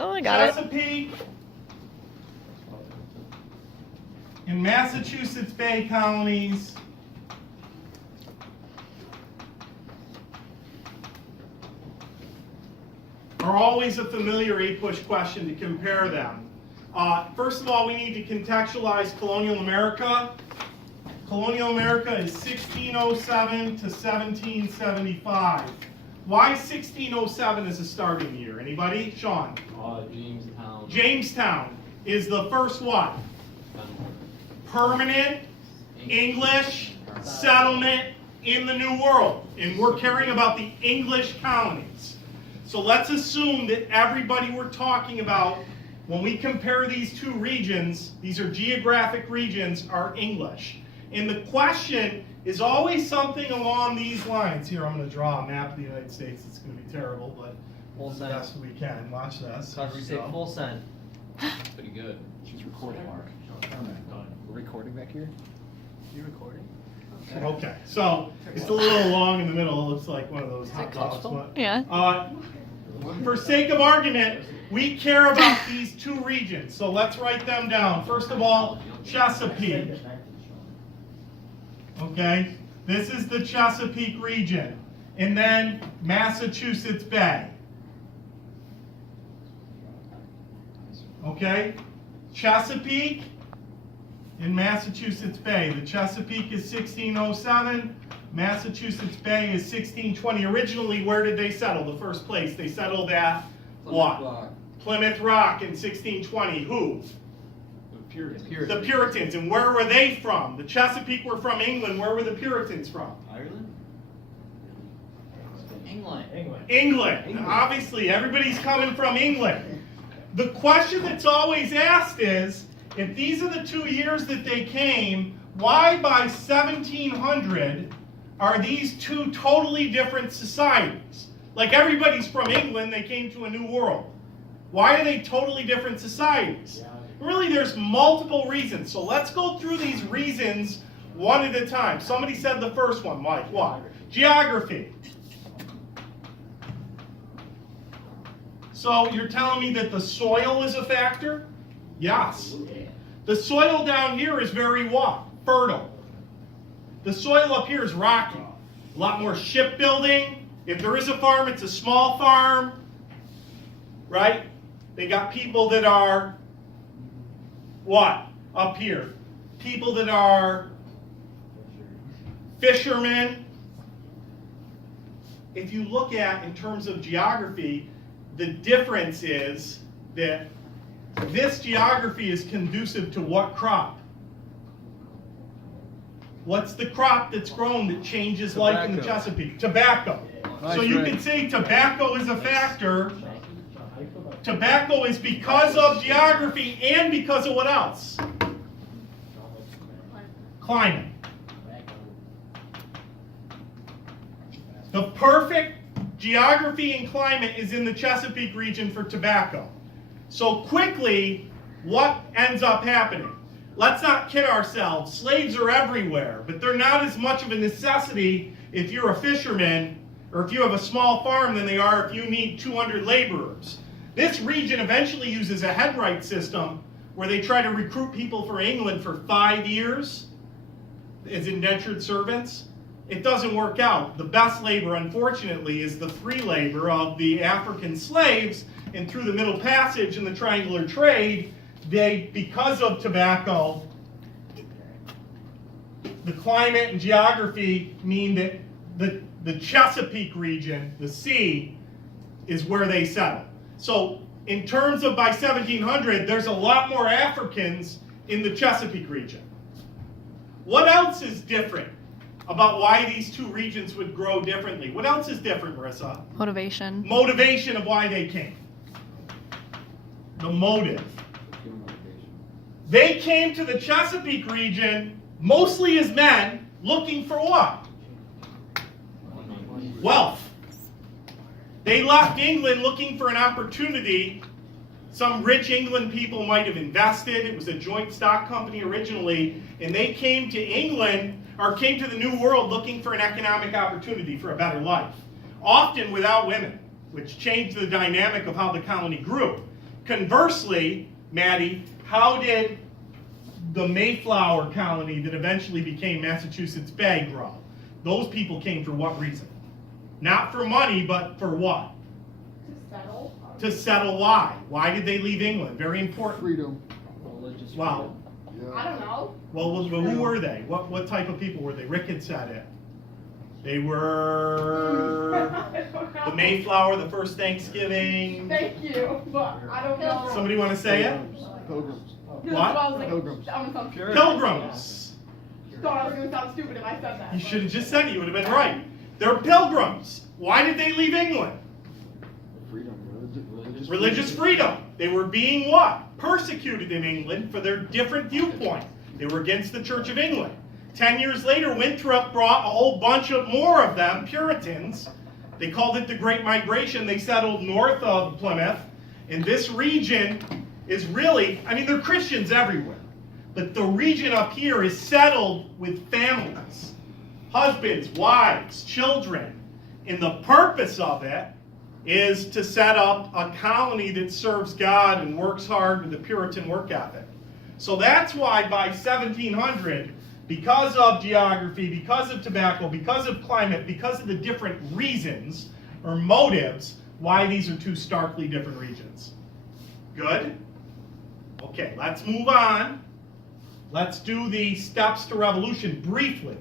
Oh, I got it. Chesapeake and Massachusetts Bay colonies are always a familiar 8-push question to compare them. First of all, we need to contextualize colonial America. Colonial America is 1607 to 1775. Why 1607 is a starting year? Anybody? Sean? Jamestown. Jamestown is the first what? Permanent English settlement in the New World. And we're caring about the English colonies. So let's assume that everybody we're talking about, when we compare these two regions, these are geographic regions, are English. And the question is always something along these lines. Here, I'm going to draw a map of the United States. It's going to be terrible, but Full the send. best we can. Watch this. Cause you say Here we go. full send. Pretty good. She's recording, Mark. We're recording back here? You recording? Okay, so it's a little long in the middle. It looks like one of those it hot dogs. comfortable? But, Yeah. for sake of argument, we care about these two regions. So let's write them down. First of all, Chesapeake. Okay, this is the Chesapeake region. And then Massachusetts Bay. Okay, Chesapeake and Massachusetts Bay. The Chesapeake is 1607. Massachusetts Bay is 1620. Originally, where did they settle? The first place they settled at what? Plymouth Rock in 1620. Who? The Puritans. And where were they from? The Chesapeake were from England. Where were the Puritans from? Ireland? England. England. Obviously, everybody's coming from England. The question that's always asked is, if these are the 2 years that they came, why by 1700 are these two totally different societies? Like everybody's from England, they came to a new world. Why are they totally different societies? Really, there's multiple reasons. So let's go through these reasons one at a time. Somebody said the first one, Mike. What? Geography. So you're telling me that the soil is a factor? Yes. The soil down here is very what? Fertile. The soil up here is rocky. A lot more shipbuilding. If there is a farm, it's a small farm. Right? They got people that are what? Up here. People that are fishermen. If you look at, in terms of geography, the difference is that this geography is conducive to what crop? What's the crop that's grown that changes life in the Chesapeake? Tobacco. So you can say tobacco is a factor. Tobacco is because of geography and because of what else? Climate. The perfect geography and climate is in the Chesapeake region for tobacco. So quickly, what ends up happening? Let's not kid ourselves. Slaves are everywhere, but they're not as much of a necessity if you're a fisherman or if you have a small farm than they are if you need 200 laborers. This region eventually uses a headright system where they try to recruit people for England for 5 years as indentured servants. It doesn't work out. The best labor, unfortunately, is the free labor of the African slaves, and through the Middle Passage and the triangular trade, they, because of tobacco, the climate and geography mean that the Chesapeake region, the sea, is where they settle. So in terms of by 1700, there's a lot more Africans in the Chesapeake region. What else is different about why these two regions would grow differently? What else is different, Marissa? Motivation. Motivation of why they came. The motive. They came to the Chesapeake region mostly as men looking for what? Wealth. They left England looking for an opportunity. Some rich England people might have invested. It was a joint stock company originally, and they came to England, or came to the New World looking for an economic opportunity for a better life. Often without women, which changed the dynamic of how the colony grew. Conversely, Maddie, how did the Mayflower colony that eventually became Massachusetts Bay grow? Those people came for what reason? Not for money, but for what? To settle. To settle why? Why did they leave England? Very important. Freedom. Religious Wow. freedom. I don't know. Well, who were they? What type of people were they? Rick had said it. They were I don't know. the Mayflower, the first Thanksgiving. Thank you, but I don't know. Somebody want to say it? Pilgrims. This is What? I was like, Pilgrims. I'm gonna sound stupid. Pilgrims. Thought I was gonna sound stupid if I said that. You should have just said it. You would have been right. They're pilgrims. Why did they leave England? Freedom. Religious freedom. They were being what? Persecuted in England for their different viewpoint. They were against the Church of England. 10 years later, Winthrop brought a whole bunch of more of them, Puritans. They called it the Great Migration. They settled north of Plymouth. And this region is really, I mean, there are Christians everywhere. But the region up here is settled with families. Husbands, wives, children. And the purpose of it is to set up a colony that serves God and works hard with the Puritan work ethic. So that's why by 1700, because of geography, because of tobacco, because of climate, because of the different reasons or motives, why these are two starkly different regions. Good? Okay, let's move on. Let's do the steps to revolution briefly.